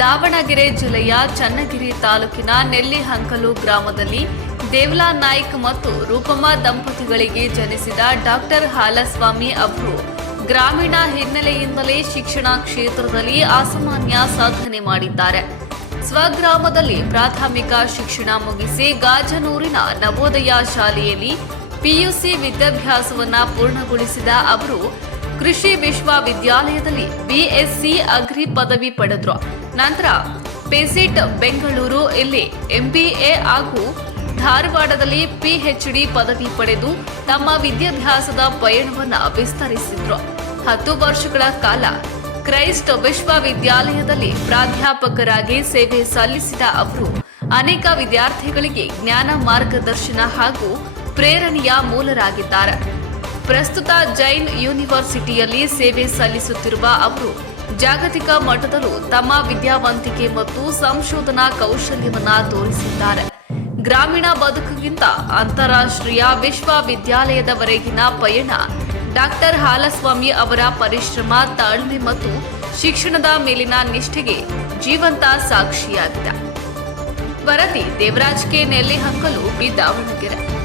ದಾವಣಗೆರೆ ಜಿಲ್ಲೆಯ ಚನ್ನಗಿರಿ ತಾಲೂಕಿನ ನೆಲ್ಲಿಹಂಕಲು ಗ್ರಾಮದಲ್ಲಿ ದೇವ್ಲಾ ನಾಯ್ಕ್ ಮತ್ತು ರೂಪಮಾ ದಂಪತಿಗಳಿಗೆ ಜನಿಸಿದ ಡಾಕ್ಟರ್ ಹಾಲಸ್ವಾಮಿ ಅವರು ಗ್ರಾಮೀಣ ಹಿನ್ನೆಲೆಯಿಂದಲೇ ಶಿಕ್ಷಣ ಕ್ಷೇತ್ರದಲ್ಲಿ ಅಸಾಮಾನ್ಯ ಸಾಧನೆ ಮಾಡಿದ್ದಾರೆ. ಸ್ವಗ್ರಾಮದಲ್ಲಿ ಪ್ರಾಥಮಿಕ ಶಿಕ್ಷಣ ಮುಗಿಸಿ ಗಾಜನೂರಿನ ನವೋದಯ ಶಾಲೆಯಲ್ಲಿ ಪಿಯುಸಿ ವಿದ್ಯಾಭ್ಯಾಸವನ್ನು ಪೂರ್ಣಗೊಳಿಸಿದ ಅವರು ಕೃಷಿ ವಿಶ್ವವಿದ್ಯಾಲಯದಲ್ಲಿ ಬಿಎಸ್ಸಿ ಅಗ್ರಿ ಪದವಿ ಪಡೆದ್ರು. ನಂತರ ಪೆಸಿಟ್ ಬೆಂಗಳೂರು ಇಲ್ಲಿ ಎಂಬಿಎ ಹಾಗೂ ಧಾರವಾಡದಲ್ಲಿ ಪಿಎಚ್ಡಿ ಪದವಿ ಪಡೆದು ತಮ್ಮ ವಿದ್ಯಾಭ್ಯಾಸದ ಪಯಣವನ್ನು ವಿಸ್ತರಿಸಿದ್ರು. ಹತ್ತು ವರ್ಷಗಳ ಕಾಲ ಕ್ರೈಸ್ಟ್ ವಿಶ್ವವಿದ್ಯಾಲಯದಲ್ಲಿ ಪ್ರಾಧ್ಯಾಪಕರಾಗಿ ಸೇವೆ ಸಲ್ಲಿಸಿದ ಅವರು, ಅನೇಕ ವಿದ್ಯಾರ್ಥಿಗಳಿಗೆ ಜ್ಞಾನ ಮಾರ್ಗದರ್ಶನ ಹಾಗೂ ಪ್ರೇರಣೆಯ ಮೂಲರಾಗಿದ್ದಾರೆ. ಪ್ರಸ್ತುತ ಜೈನ್ ಯೂನಿವರ್ಸಿಟಿಯಲ್ಲಿ ಸೇವೆ ಸಲ್ಲಿಸುತ್ತಿರುವ ಅವರು ಜಾಗತಿಕ ಮಟ್ಟದಲ್ಲೂ ತಮ್ಮ ವಿದ್ಯಾವಂತಿಕೆ ಮತ್ತು ಸಂಶೋಧನಾ ಕೌಶಲ್ಯವನ್ನು ತೋರಿಸಿದ್ದಾರೆ. ಗ್ರಾಮೀಣ ಬದುಕಿಗಿಂತ ಅಂತಾರಾಷ್ಟ್ರೀಯ ವಿಶ್ವವಿದ್ಯಾಲಯದವರೆಗಿನ ಪಯಣ ಡಾಕ್ಟರ್ ಹಾಲಸ್ವಾಮಿ ಅವರ ಪರಿಶ್ರಮ, ತಾಳ್ಮೆ ಮತ್ತು ಶಿಕ್ಷಣದ ಮೇಲಿನ ನಿಷ್ಠೆಗೆ ಜೀವಂತ ಸಾಕ್ಷಿಯಾಗಿದೆ. ವರದಿ ದೇವರಾಜ್ ಕೆ. ನೆಲ್ಲಿಹಂಕಲು ಬಿ. ದಾವಣಗೆರೆ.